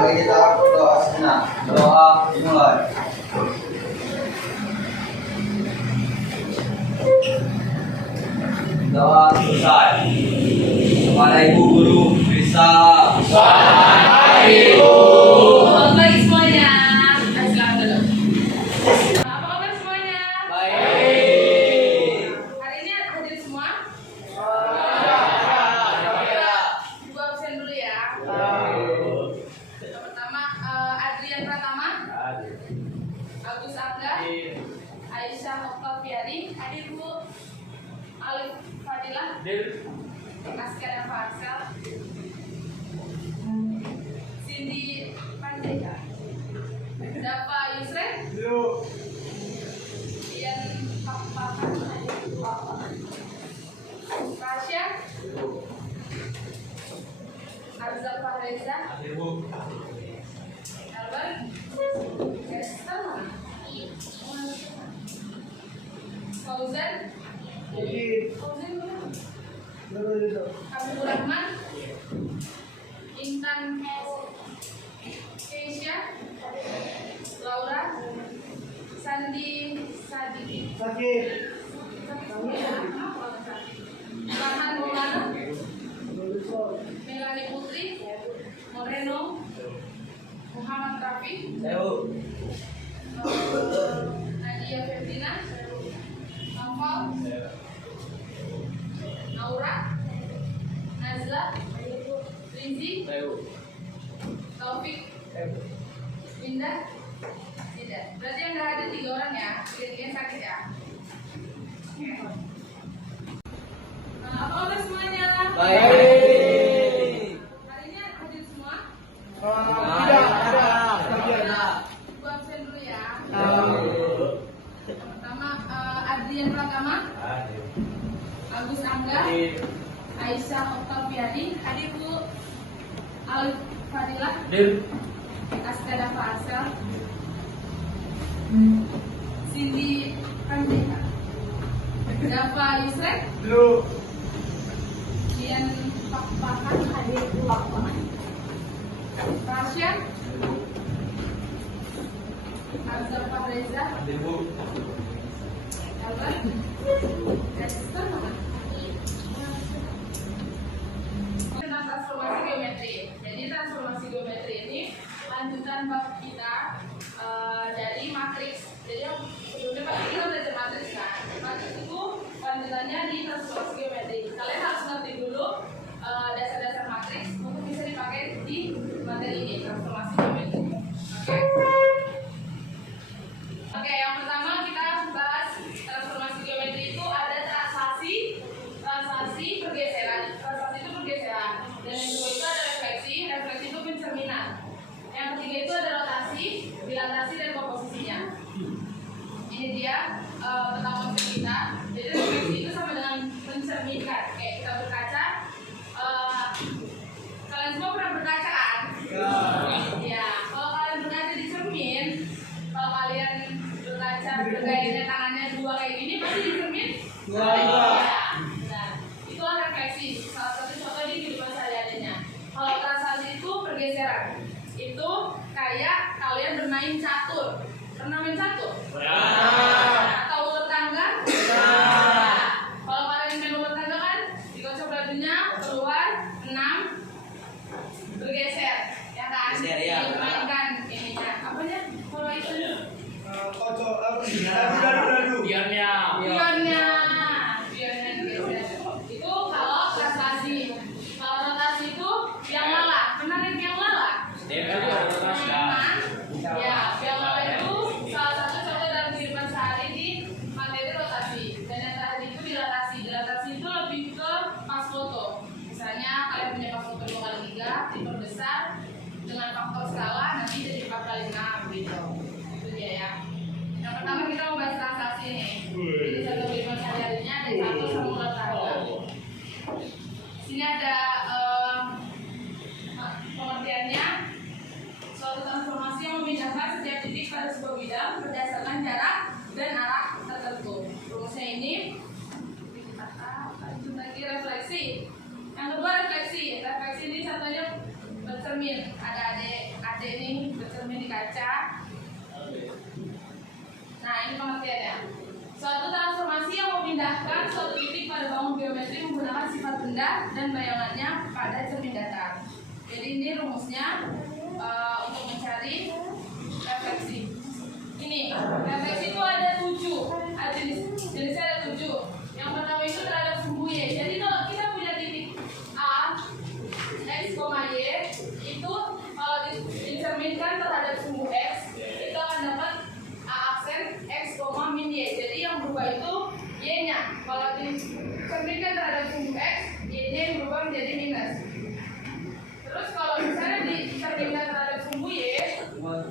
Mari kita doa sejenak. Doa dimulai. Doa selesai. Kepada Ibu Guru bisa. Selamat Ibu. Selamat pagi semuanya. Silakan duduk. Apa kabar semuanya? Baik. Hari ini hadir semua? Ibu absen dulu ya. Yang pertama Adrian Pratama, Agus Angga, Aisyah Oktaviani, hadir Bu. Alif Fadilah, Askara Farsel, Cindy Pandega, Dava Yusren, Ian Pakpakan, Rasya, Arzal Fahreza, Albert, Esther, Fauzan, Habibur Rahman, Intan Keisha, Laura, Sandi Sadiki, Farhan Maulana, Melani Putri, Moreno, Muhammad Rafi, Nadia Ferdina, Naufal, Naura, Nazla, Rinzi, Taufik, Indah, tidak. Berarti yang nggak ada 3 orang ya, tiga sakit ya. Oke. Apa kabar semuanya? Baik. Hari ini hadir semua? Tidak. Ibu absen dulu ya. Yang pertama Adrian Pratama, Agus Angga, Aisyah Oktaviani, hadir Bu. Alif Fadilah, Askara Farsel, Cindy Pandega, Dava Yusren, Ian Pakpakan, hadir Bu. Rasya, Arzal Fahreza, Albert, Esther, tentang transformasi geometri. Jadi transformasi geometri ini lanjutan bab kita dari matriks. Jadi sebelumnya Pak kita belajar matriks kan. Matriks itu lanjutannya di transformasi geometri. Kalian harus ngerti dulu dasar-dasar matriks untuk bisa dipakai di materi ini transformasi geometri. Oke, yang pertama kita bahas transformasi geometri itu ada translasi, pergeseran. Translasi itu pergeseran. Dan yang kedua itu ada refleksi itu pencerminan. Yang ketiga itu ada rotasi, dilatasi dan komposisinya. Ini dia tentang konsep kita. Jadi refleksi itu sama dengan mencerminkan. Kayak kita berkaca. Kalian semua pernah berkaca kan? Ya. Kalau kalian berkaca di cermin, kalau kalian berkaca bergayanya tangannya 2 kayak gini, pasti di cermin? Nah, itulah refleksi. Salah satu contoh di kehidupan sehari-harinya. Kalau translasi itu pergeseran. Itu kayak kalian bermain catur. Pernah main catur? Atau ulet tangga? Kalau kalian main ulet tangga kan, dikocok bajunya keluar 6 bergeser, ya kan? Dimainkan ininya. Apanya? Kalau itu Bionnya digeser. Itu kalau translasi. Kalau rotasi itu yang lala. Pernah lihat yang lala? Ya, yang lala itu salah satu contoh dalam kehidupan sehari di materi rotasi. Dan yang terakhir itu dilatasi. Dilatasi itu lebih ke pas foto. Misalnya kalian punya pas foto 2x3 diperbesar dengan faktor skala nanti jadi 4x6 gitu. Itu dia ya. Yang pertama kita mau bahas transaksi nih. Jadi satu kehidupan sehari-harinya ada satu sama ulat tangga. Sini ada pengertiannya. Suatu transformasi yang memindahkan setiap titik pada sebuah bidang berdasarkan jarak dan arah tertentu. Rumusnya ini lagi refleksi. Yang kedua refleksi. Refleksi ini contohnya bercermin. Ada adik kaca. Nah, ini pengertiannya. Suatu transformasi yang memindahkan suatu titik pada bangun geometri menggunakan sifat benda dan bayangannya pada cermin datar. Jadi ini rumusnya untuk mencari refleksi. Ini refleksi itu ada 7. Jenisnya ada 7. Yang pertama itu terhadap sumbu Y. Jadi kalau kita punya titik A, X, Y, itu kalau dicerminkan terhadap sumbu X, itu akan dapat A aksen X, min Y. Jadi yang berubah itu Y-nya. Kalau dicerminkan terhadap sumbu X, Y-nya yang berubah menjadi minus. Terus kalau misalnya dicerminkan terhadap sumbu Y,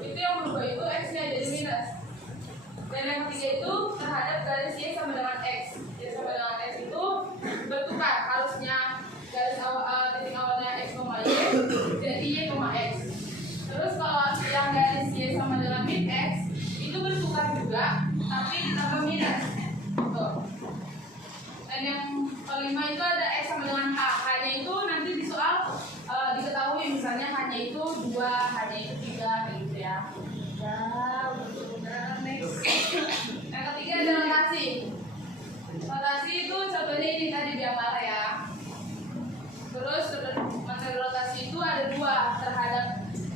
itu yang berubah itu X-nya jadi minus. Dan yang ketiga itu terhadap garis Y sama dengan X. Y sama dengan X itu bertukar. Harusnya garis titik awalnya X, Y jadi Y, X. Terus kalau yang garis Y sama dengan min X itu bertukar juga, tapi ditambah minus. Tuh. Dan yang kelima itu ada X sama dengan H. H-nya itu nanti di soal diketahui, misalnya H-nya itu 2, H-nya itu 3 gitu ya. Next. Yang ketiga ada rotasi. Rotasi itu contohnya ini tadi diamarah ya. Terus materi rotasi itu ada 2, terhadap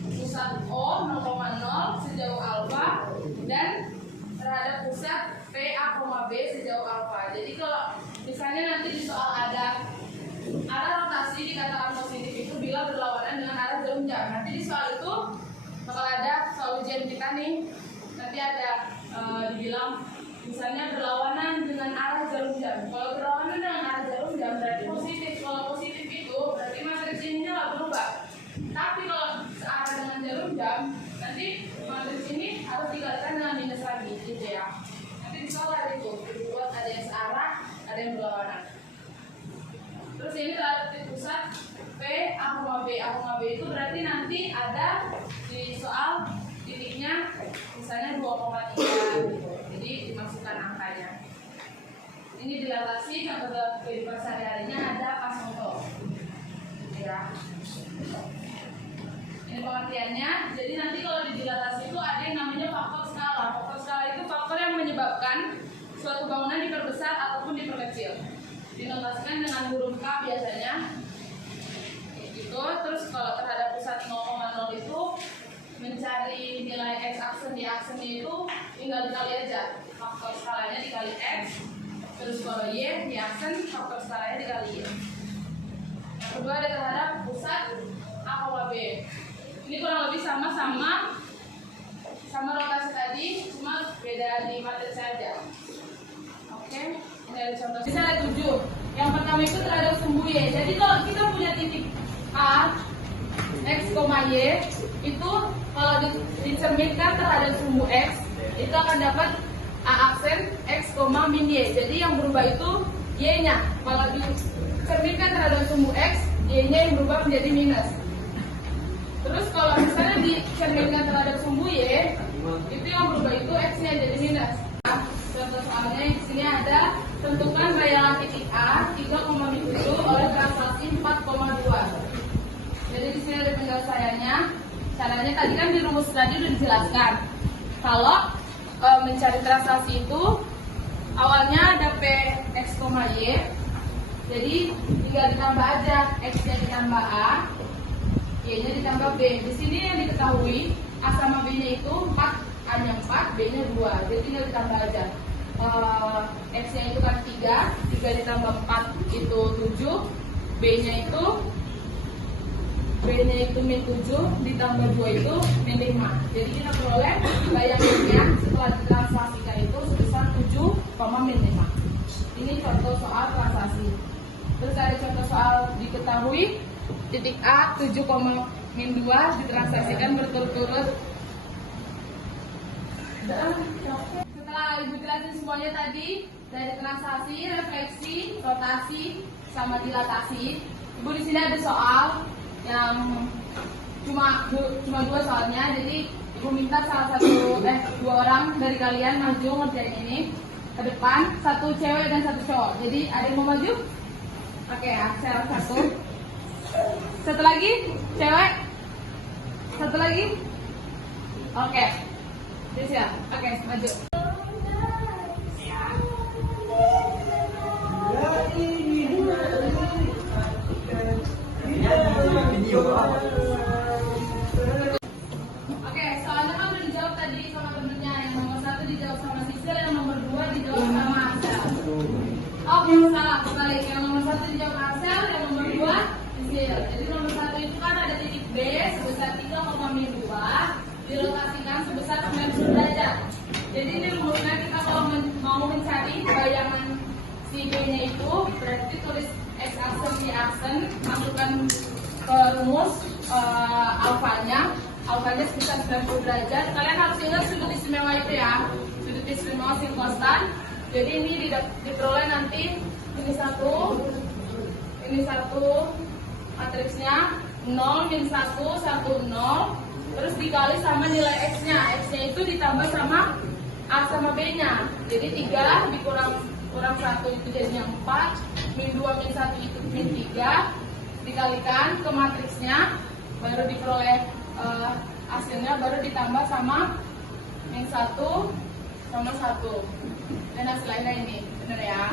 pusat O 0,0 sejauh alfa dan terhadap pusat P A, B sejauh alfa. Jadi kalau misalnya nanti di soal ada arah rotasi dikatakan positif itu bila berlawanan dengan arah jarum jam. Nanti di soal itu bakal ada soal ujian kita nih. Nanti ada dibilang misalnya berlawanan dengan arah jarum jam. Kalau berlawanan dengan arah jarum jam berarti positif. Kalau positif itu berarti materi sininya nggak berubah. Tapi kalau searah dengan jarum jam, nanti materi sini harus dikalikan dengan minus lagi, gitu ya. Nanti di soal ada itu, dibuat ada yang searah, ada yang berlawanan. Terus ini terhadap titik pusat P, A, B. A, B itu berarti nanti ada di soal titiknya misalnya 2,3 gitu. Jadi dimasukkan angkanya. Ini dilatasi contoh dalam kehidupan sehari-harinya ada pasmoto. Ya. Ini pengertiannya. Jadi nanti kalau di dilatasi itu ada yang namanya faktor skala. Faktor skala itu faktor yang menyebabkan suatu bangunan diperbesar ataupun diperkecil. Dinotasikan dengan huruf K biasanya. Gitu. Terus kalau terhadap pusat 0,0 itu mencari nilai X aksen di aksennya itu tinggal dikali aja. Faktor skalanya dikali X. Terus kalau Y di aksen faktor skalanya dikali Y. Yang kedua ada terhadap pusat A, B. Ini kurang lebih sama rotasi tadi, cuma beda di materi saja. Oke, ini ada contoh. Bisa ada 7. Yang pertama itu terhadap sumbu Y. Jadi kalau kita punya titik A, X, Y, itu kalau dicerminkan terhadap sumbu X, itu akan dapat A aksen X, min Y. Jadi yang berubah itu Y-nya. Kalau dicerminkan terhadap sumbu X, Y-nya yang berubah menjadi minus. Terus kalau misalnya dicerminkan terhadap sumbu Y, itu yang berubah itu X-nya jadi minus. Contoh soalnya di sini ada tentukan bayangan titik A 3,7 oleh translasi 4,2. Jadi di sini ada penyelesaiannya. Caranya tadi kan di rumus tadi udah dijelaskan. Kalau mencari translasi itu awalnya ada P X, Y. Jadi tinggal ditambah aja X-nya ditambah A, Y-nya ditambah B. Di sini yang diketahui A sama B-nya itu 4, A-nya 4, B-nya 2. Jadi tinggal ditambah aja. X-nya itu kan 3 ditambah 4 itu 7, B-nya itu min 7 ditambah 2 itu min 5. Jadi kita peroleh bayangannya setelah ditranslasikan itu sebesar 7, min 5. Ini contoh soal translasi. Terus ada contoh soal diketahui titik A 7, min 2 ditranslasikan berturut-turut. Setelah ibu jelasin semuanya tadi dari translasi, refleksi, rotasi, sama dilatasi, ibu di sini ada soal yang cuma 2 soalnya. Jadi ibu minta dua orang dari kalian maju ngerjain ini ke depan, 1 cewek dan 1 cowok. Jadi ada yang mau maju? Oke, Axel 1. Satu lagi cewek, 1 lagi Oke. Jadi siap. Oke, maju. Oke, soalnya kan udah dijawab tadi sama temennya. Yang nomor 1 dijawab sama Sisil, yang nomor 2 dijawab sama Asel. Oke, salah kembali. Yang nomor 1 dijawab Asel, yang nomor 2 Sisil. Jadi nomor 1 itu kan ada titik B sebesar 3,2 dilokasikan sebesar 90 derajat. Jadi ini rumusnya kita kalau mau mencari bayangan si B-nya itu berarti tulis X aksen Y aksen, masukkan ke rumus alfanya sebesar 90 derajat. Kalian harus ingat sudut istimewa itu ya, sudut istimewa sin konstan. Jadi ini diperoleh nanti ini satu matriksnya 0 min 1 1 0, terus dikali sama nilai x-nya itu ditambah sama A sama B-nya. Jadi 3 dikurang 1 itu jadinya 4, min 2 min 1 itu min 3, dikalikan ke matriksnya, baru diperoleh hasilnya, baru ditambah sama min 1 sama 1. Dan hasilnya ini, benar ya.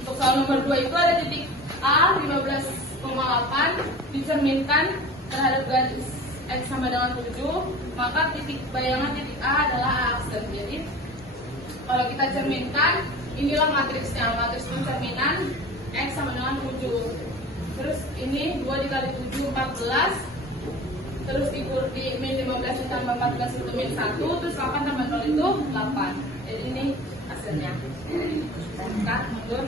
Untuk soal nomor 2 itu ada titik A 15,8 dicerminkan terhadap garis X sama dengan 7, maka bayangan titik A adalah A aksen. Jadi kalau kita cerminkan, inilah matriksnya, matriks pencerminan X sama dengan 7. Terus ini 2 dikali 7 14, terus di min 15 ditambah 14 itu min 1, terus 8 tambah 0 itu 8. Jadi ini hasilnya. Buka, mundur.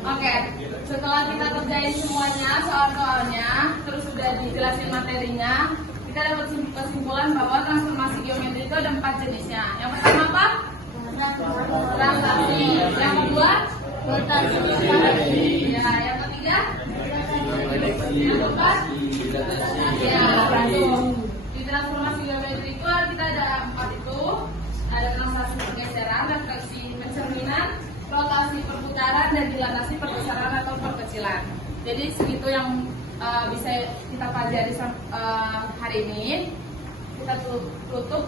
Oke, setelah kita kerjain semuanya soal-soalnya, terus sudah dijelasin materinya, kita dapat kesimpulan bahwa transformasi geometri itu ada 4 jenisnya. Yang pertama apa? Transaksi. Yang kedua? Rotasi. Ya, yang ketiga? Yang keempat? Ya, di transformasi geometri itu kita ada 4 itu. Ada transaksi pergeseran, refleksi pencerminan, rotasi perputaran, dan dilatasi perbesaran atau perkecilan. Jadi segitu yang bisa kita pelajari hari ini. Kita tutup.